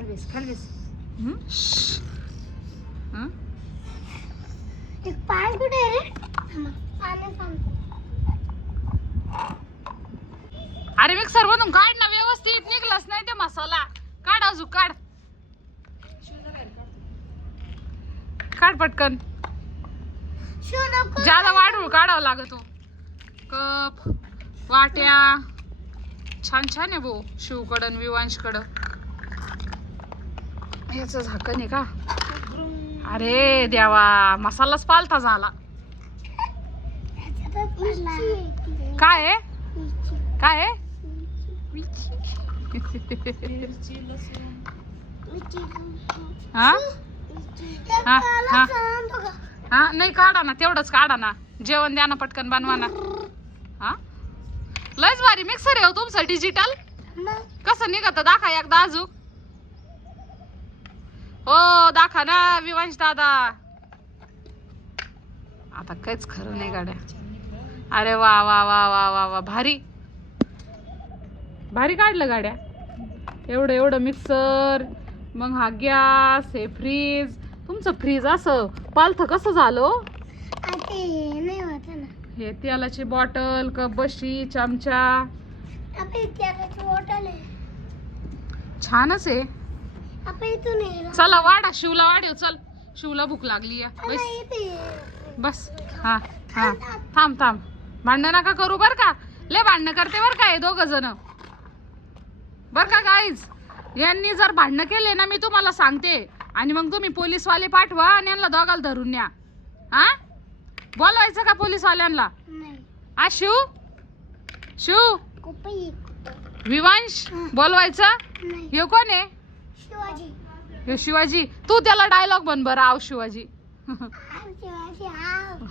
खाली बेस पाय कुठे रे? पाण्यात थांब. अरे मिक्सर मधून काढ ना, व्यवस्थित निघलाच नाही ते मसाला. काढ अजून, काढ काढ पटकन. ज्यादा वाढवून काढावं लागतो. कप वाट्या छान छान आहे भाऊ, शिवकडं विवांशकडं. याच झाकण आहे का? अरे देवा, मसालाच पालथा झाला. काय आहे? काय आहे? हा हा हा हा, नाही काढा ना, तेवढंच काढा ना. जेवण द्या ना, पटकन बनवा ना. हा, लयच भारी मिक्सर आहे हो तुमचं डिजिटल. कसं निघत दाखा एकदा अजून. हो दाखा ना विवांश दादा. आता काहीच खरं नाही गाड्या. अरे वा वा वा वा वा वा, भारी भारी काढलं गाड्या. एवढं एवढं मिक्सर, मग हा गॅस, हे फ्रीज. तुमचं फ्रीज असं पालथ कसं झालं? हे तेलाची बॉटल, कप बशी, चमचा. छानच आहे. चला वाढा, शिवला वाढव. चल, शिवला भूक लागली. बस बस. हा हा, थांब थांब, भांडण नका करू बर का. लय भांडणं करते बर का हे दोघ जण, बर का गाईज. यांनी जर भांडणं केले ना, मी तुम्हाला सांगते. आणि मग तुम्ही पोलीसवाले पाठवा आणि यांना दोघाला धरून न्या. हा, बोलवायचं का पोलीसवाल्यांना? आ शिव, शिव विवांश बोलवायचं. हे कोण आहे? शिवाजी. हे शिवाजी. तू त्याला डायलॉग बन बरं. आव शिवाजी. शिवाजी आव.